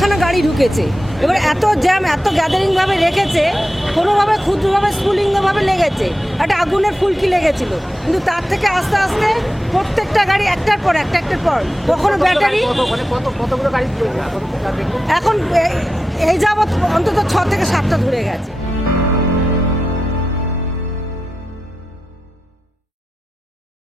চারখানা গাড়ি ঢুকেছে। এবার এত জ্যাম, এত গ্যাদারিংভাবে রেখেছে, কোনোভাবে ক্ষুদ্রভাবে স্ফুলিঙ্গভাবে লেগেছে, একটা আগুনের ফুলকি লেগেছিল, কিন্তু তার থেকে আস্তে আস্তে প্রত্যেকটা গাড়ি একটার পর কখনো ব্যাটারি, এখন এই যাবৎ অন্তত 6 থেকে 7টা ধরে গেছে।